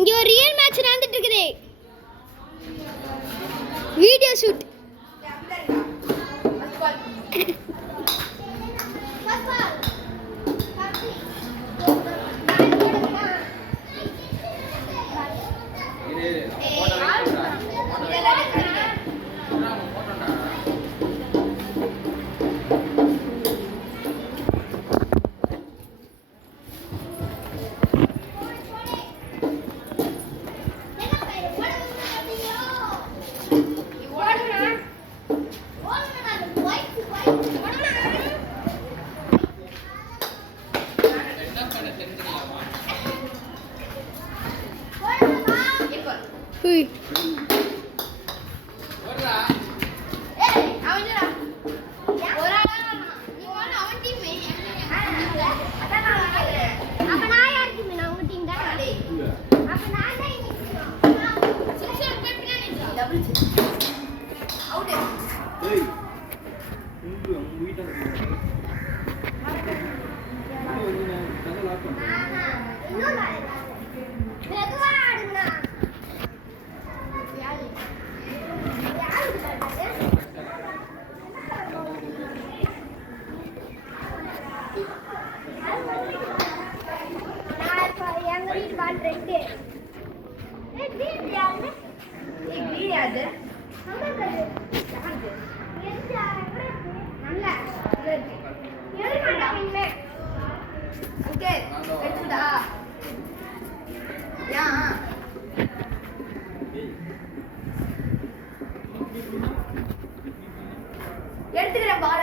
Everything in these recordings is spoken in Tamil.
இங்க ஒரு ரியல் மேட்ச் நடந்துட்டு இருக்குது. Video shoot. எடுத்துக்கிறேன் பால.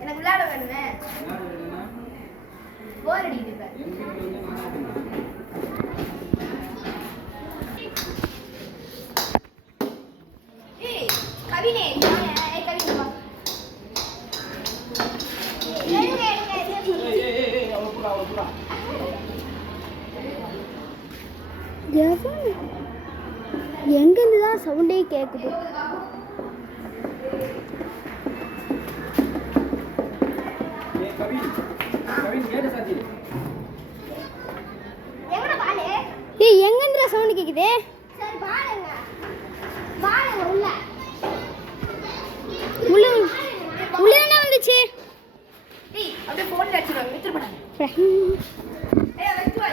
எனக்கு விளையாட வேணுமே. போர் அடிக்குது. ஏய் கவினே, ஏய் கவினே வா. எங்கிருந்து தான் சவுண்டே கேட்குது. ஏய் எங்கிருந்து சவுண்ட் கேக்குது? சரி பாருங்க. பாருங்க உள்ள. உள்ள உள்ள என்ன வந்துச்சு? ஏய் அப்படியே போன்ல அடிச்சு வித்துற பண்ணாங்க. ஏய் வெச்சு வா.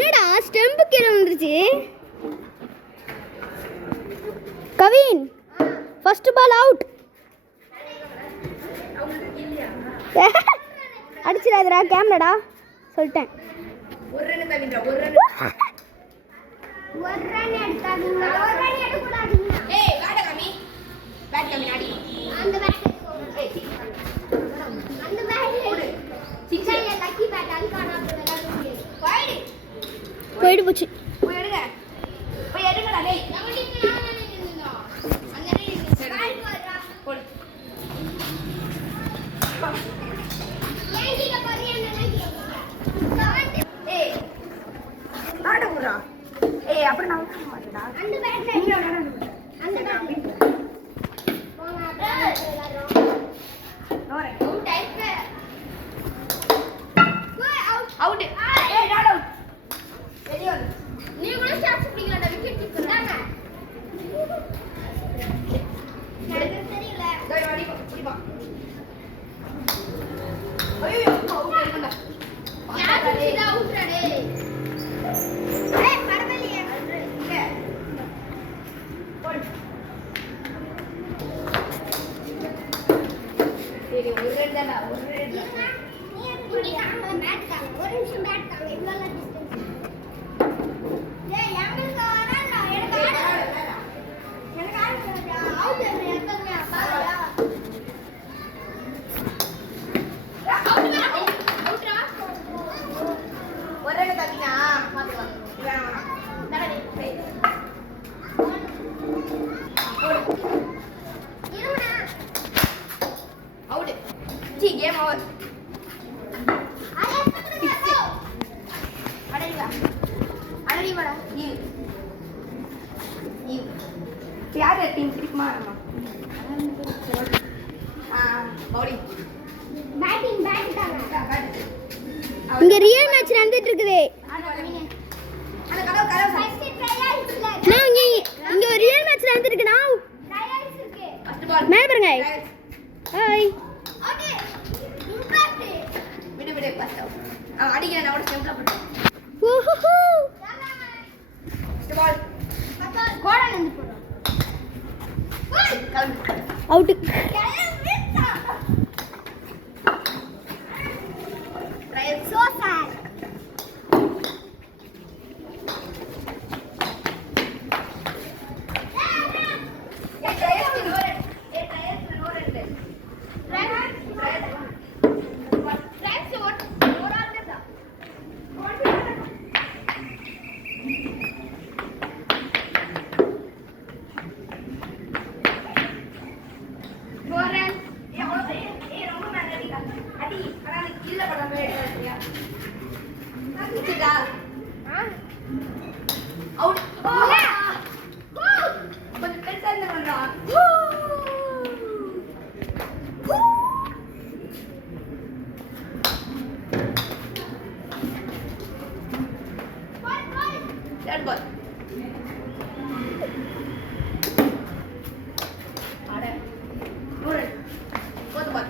என்னடா ஸ்டெம்பு கீழே வந்துருச்சு. Kavin first ball out. அடிச்சிடாதடா கேமராடா சொல்லிட்டேன். ஒரு ரன் கவின்றா ஒரு ரன் எடுத்தாதீங்க. ஒரு ரன் எடுக்க கூடாதீங்க. ஏய் பேட் கமி. பேட் கமி அடி. அந்த பேட் ஏய் அந்த பேட் போடு. சிக்ஸால லக்கி பேட் அல்கானா விளையாட முடியாது. போய்டு. போய்டு போச்சு. போய் எடுங்க. போய் எடுங்கடா டேய். நம்ம டீம் நான் நின்னுடா. அந்த டீம் பேட் போடுடா. போடு. ஏங்கிட்ட போறியா நினைக்கிறேன். ஏய் நாட போடா. ஏய் அப்படி நான் விட மாட்டேடா. அந்த பேட் நீங்க விளையாடுங்க. அந்த பேட் போங்க அப்படியே விளையாடுறோம். நோரே அவுட் ஆயிடுச்சு. போய் அவுட். அவுட். ஏய் நாட் அவுட். வெளிய வந்து. நீ கூட ஷாட்ஸ் பிடிக்கலடா விக்கெட் கீப்பர்டாங்க. எனக்கு தெரியல. டேய் வாடி பா. ஐயோ அவுட் ஆயிட்டா. யாரு அவுட்ரா டேய். ஏய் பரவலியே. இங்க. போடு. சரி ஒரு ரன் தானா ஒரு ரன். நீ குடிக்காம பேட் தாங்க. ஒரு நிமிஷம் பேட் யார் டீம் தெரியுமா? பவுலிங் பேட்டிங் தாங்க. இங்க ரியல் மேட்ச் நடந்துட்டு இருக்குது. அந்த கலவு ஃபர்ஸ்ட் ட்ரையல்ஸ்ல நான் இங்க ஒரு ரியல் மேட்ச் நடந்துட்டு இருக்கு. நான் ட்ரையல்ஸ் இருக்கு. ஃபர்ஸ்ட் பால் மேல பாருங்க. ஹாய். ஓகே. இம்பாக்ட். விடு ஃபர்ஸ்ட் அடிங்க நான் ஒரு ஸ்டெம்ப்ல போட்டேன். ஓஹோ. ஃபர்ஸ்ட் பால் கோடா வந்து போறோம். கிளம்பு. அவுட். Trial so shot. கொஞ்சம் பெருசா இருந்து பண்றான். Third ball. ஆட. நூறு. Fourth ball.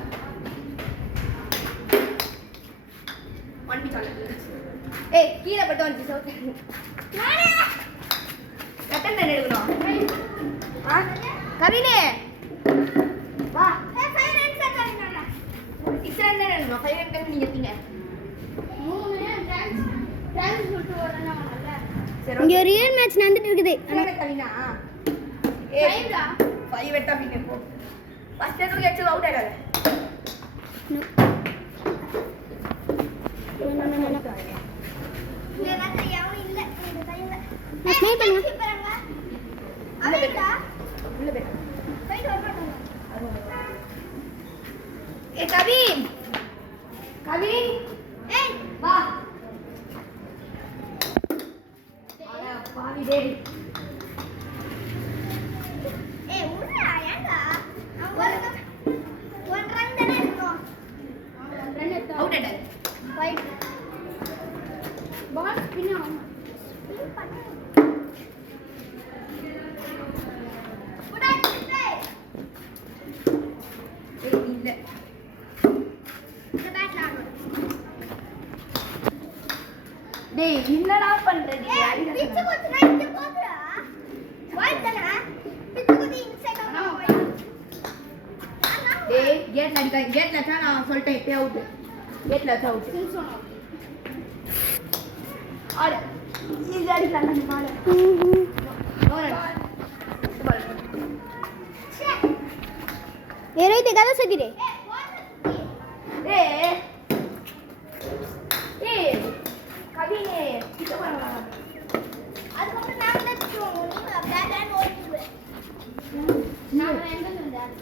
One pitch on. ஏய் கீழ பட்டு வந்து சவுத். நானே. எத்தனை ரன் எடுக்கணும்? கவினே வா. 5 ரன்ஸ் கரெக்ட்டா. 6 ரன் எடுக்கணும். 5 ரன் கம்மி நீங்க எடுத்தீங்க. 3 ரன்ஸ் விட்டு ஓடனா நல்ல. சரி இங்க ஒரு ரியல் மேட்ச் நடந்துட்டு இருக்குது. என்ன கவினா? ஏய் 5 வெட்டா பின்ன போ. ஃபர்ஸ்ட் ரன் கெட்ஸ் அவுட் ஆயிடாத. இங்க வந்து யாரும் இல்ல இந்த டைம்ல. நான் ஸ்மைல் பண்ணுங்க. பாருங்க. அவன்டா உள்ள போய். போயிட்டு வரணும். ஏய் கவின். கவின் ஏய் வா. அட பாவி டேய். ஏய் உடா ஏண்டா அவங்க ஒரு ரன் தானே இருக்கணும். ரன் எடுத்தா அவுட் ஆயிடாத. ஃபைட் பால் ஸ்பின் ஆகும். ஸ்பின் பண்ணு. உடா ஏய் இல்ல. இந்த பேட்ல ஆடணும். டேய் என்னடா பண்ற நீ? ஏய் பிச்சு குத்துனா இங்க போகுடா. வாய் தானே பிச்சு குத்தி இன்சைட் ஆகும். டேய் கேட்ல அடிக்க கேட்ல தான் நான் சொல்லிட்டேன் இப்பே அவுட். கேட்ல தான் அவுட். ஆட. இது அடிக்கலாம் அந்த பால். No run. பால். ச்சே ஏரோயிte கதை சொல்லிடு. ஏய் போடு. ஏய் ஏய் கவினே கிட்ட வரமா. அதுக்கப்புறம் நான் தான் தூங்குவோம். நீங்க பேட்ல ஓடிடுவே. நான் எங்க வந்தேன்?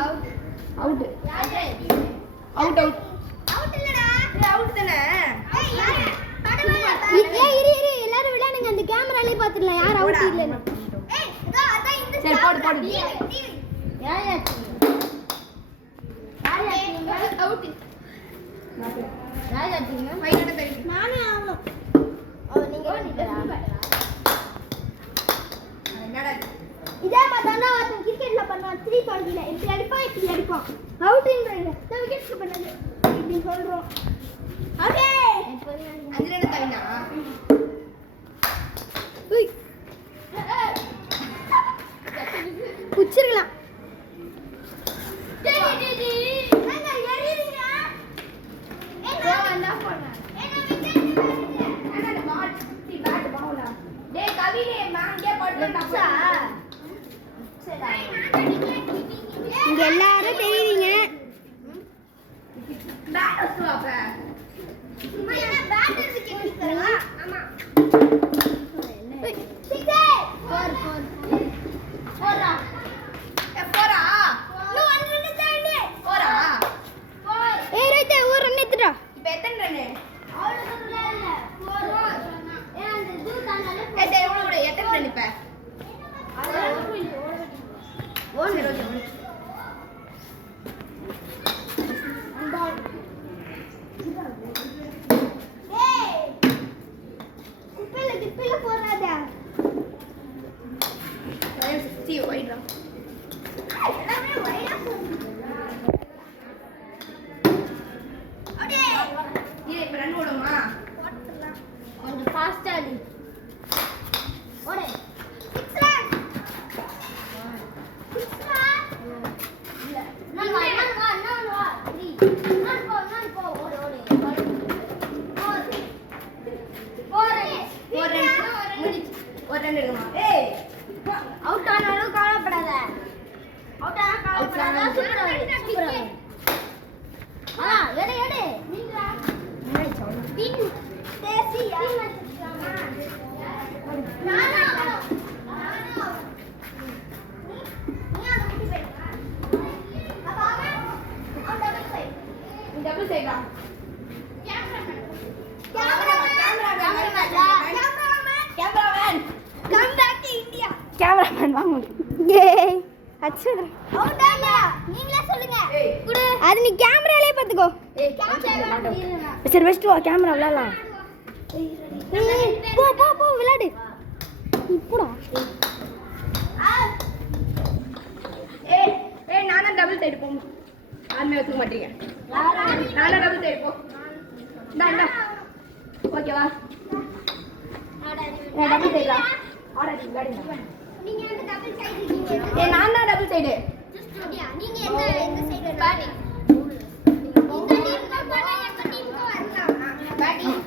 Out out. யாரு? Out out. அவுட் இல்லடா. ஏய் அவுட் தானே. ஏய் யாரு? படவே இரு எல்லாரும் விளையாடுங்க. அந்த கேமராலே பாத்துடலாம் யார் அவுட் இல்லன்னு. ஏய் இதோ அதான் இந்த சரி, போடு, போடு. யாயாச்சு அவுட் யாயாச்சுங்க ஃபைனல் தெரியும். நானே ஆவணும். ஓ நீங்க என்னடா இதே மாதிரி தான் ஒருத்தன் கிரிக்கெட்ல பண்ணுவான். 320ல இப்படி அடிப்பான் அவுட்ன்றீங்க. நான் விக்கெட் பண்ணது இப்படி சொல்றோம். ஓகே 5 ரன் கவினா. உய் புடிச்சிரலாம். நாங்க எறிறீங்க. ஏய் நான் என்ன பண்ணேன்? ஏய் நான் விக்கெட் என்னடா பால் சுத்தி பேட் பவுலா. டேய் கவினே மாங்கே படுறடா. இங்க எல்லாரும் தெரியுறீங்க. பேட் வச்சுவாப்ப. அம்மா என்ன பேட்டர் விக்கெட் அடிக்கறா? ஆமா. போறா. போறா. இன்னும் 1 ரன் தாண்டி. போறா. ஏரோயிte ஒரு ரன் எடுத்துடா. இப்போ எத்தனை ரன்? அவ்வளவு தூரம் இல்ல. 4 4 சரி, okay, one. ஏய் குப்பையில போறாத. See, wide டா. எல்லாமே வைடா போகுது. அடே இது இப்ப ரன் ஓடுமா? போட்டுலாம். கொஞ்சம் ஃபாஸ்டா அடி. ஓடு. 6 run. 6 run. இல்ல நான் வா. த்ரீ நான் போ ஓடு. ஒரு ரன் முடிச்சு. ஒரு ரன் எடுக்கமா? ஏய் அவுட் ஆனாலும் கவலைப்படாத. அவுட் ஆனா கவலைப்படாத. சூப்பரா. எடு. நீங்க டீம் தேசியா. நானா. நீ அந்த குட்டி போய். அப்ப அவன் டபுள் சைடு. டபுள் சைடா? Cameraman Come back to India. Cameraman வாங்க. ஏய் அச்சடா. அவுட் ஆனா நீங்களே சொல்லுங்க. ஏய் குடு. அது நீ கேமராலே பாத்துக்கோ. ஏய் சரி வெஸ்ட் வா கேமரா விளையாடலாம். போ விளையாடு. இப்போடா. ஏய் ஏய் நானா டபுள் சைடு போ. யாருமே ஒத்துக்க மாட்டீங்க. நானா டபுள் சைடு போ. இந்தா ஓகேவா? நான் டபுள் சைடுடா. ஆடாதீங்க விளையாடுங்க. நீங்க எந்த டபுள் சைடு இருக்கீங்க? ஏய் நான் தான் டபுள் சைடு. ஜஸ்ட் ஓடியா. நீங்க எந்த சைடு பேட்டிங்? இந்த டீம் தான் போறா, எங்க டீமுக்கு வரலாம். Batting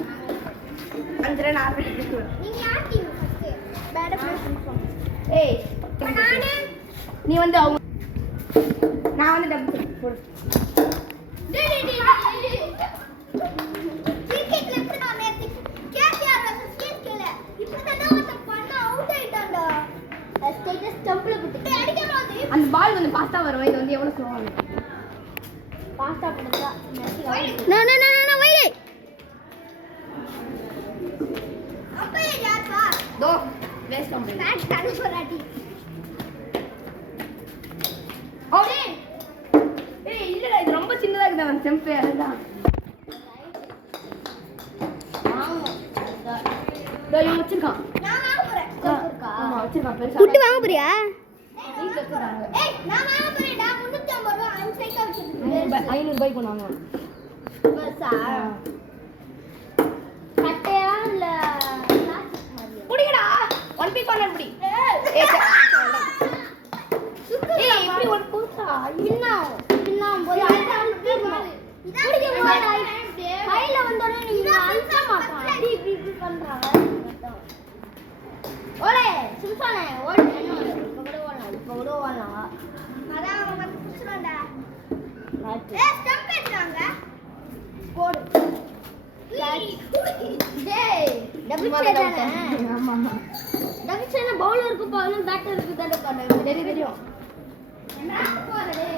5 run 6 run. நீங்க யார் டீம் ஃபர்ஸ்ட்? பேட் பண்ணுங்க. ஏய் நானே நீ வந்து அவங்க நான் வந்து டபுள் சைடு போடு. கிரிக்கெட்ல எப்படி நான் நேத்து கேசிஆர் வெர்சஸ் கேஸ்கேல இப்பதான் ஒருத்தன் பண்ண அவுட் ஆயிட்டான்டா. ஸ்டேட்டஸ் ஸ்டம்ப்ல விட்டு அடிக்க மாதிரி அந்த பால் வந்து ஃபாஸ்டா வரும். இது வந்து எவ்வளவு ஸ்லோவா இருக்கும்? பாஸ்டா போடுறா. No wait. அப்பயே யாரா தோ வேஸ்ட் பண்ணு. பேட் தடு போறாடி. ஓடே. ஏய் இல்லடா இது ரொம்ப சின்னதா இருக்குடா அந்த செம்பே அதுதான். தோ இவன் வச்சிருக்கான். நான் வாங்க போறேன். ஆமா வச்சிருக்கான் பெருசா. குட்டி வாங்க போறியா? வீட்ல வச்சிருக்காங்க. ஏய் நான் வாங்க போறேன்டா. 350 ரூபாய் அந்த சைடுல வச்சிருக்கேன். 500 ரூபாய்க்கு கொண்டாங்க. பஸ்ஸா கட்டையா இல்ல பிளாஸ்டிக் மாதிரியா? புடிங்கடா. ஒன் பீஸ் ஒன் புடி. ஏய் ஏய் இப்படி ஒரு கூசா. இன்னும் போய் குடிக்க போடா. கையில வந்தோடனே நீங்க அழுத்த மாட்டான். இப்படி பண்றாங்க. ஓடே சும்சானே ஓடு. இப்போ கூட ஓடலாம். அதான் அவன் வந்து புடிச்சுறான்டா. ராஜி. ஏய் ஸ்டம்ப் எடுறாங்க. போடு. டேய் டபுள் சைடு தானே. ஆமா. டபுள் சைடுல பவுலருக்கு பாலும் பேட்டருக்கு தானே பண்ணு. தெரியும்.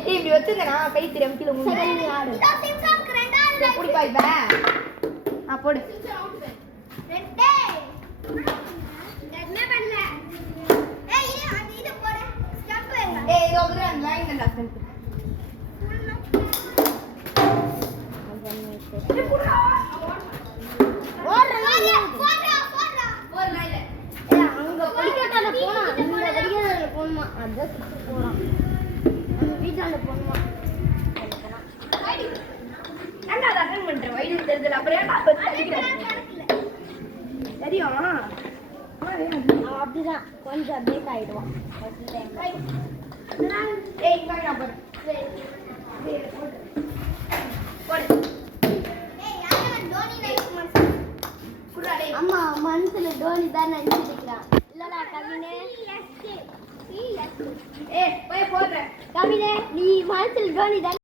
ஏய் இப்படி வச்சிருந்தேனா கை தெரியாம கீழ சரி விழுந்து. நீ ஆடு. இதோ சிம்சாம்க்கு ரெண்டாவது சரி புடிப்பா இப்ப. போடு. ரெண்டே என்ன பண்ணல. ஏய் இது போடு. ஸ்டம்ப் வேணும். ஏய் இது ஒரு லைன் தான் டாக்டர். போடுறா. ஒரு லைன்ல. ஏய் அங்க படிக்கட்டால போனா இந்த படிக்கட்டால போணுமா? அதான் சுத்தி போலாம். நம்ம வீட்டால போணுமா? ஏன்டா அதை அட்டெண்ட் பண்றேன்? வைடு தெரிஞ்சல அப்புறம் ஏன்டா வச்சு அடிக்கிறேன்? தெரியும். அவன் அப்படிதான் கொஞ்சம் பிரேக் ஆயிடுவான். ஏய் இங்க நான் போடு. போடு. ஏய் யாரோ டோனி லைக் மனசு. குடுடா டேய். அம்மா மனசுல டோனி தான் நினைச்சிட்டு இருக்கான். இல்லடா கவினே. ஏய் போய் போடுறேன். கவினே நீ மனசுல டோனி தான்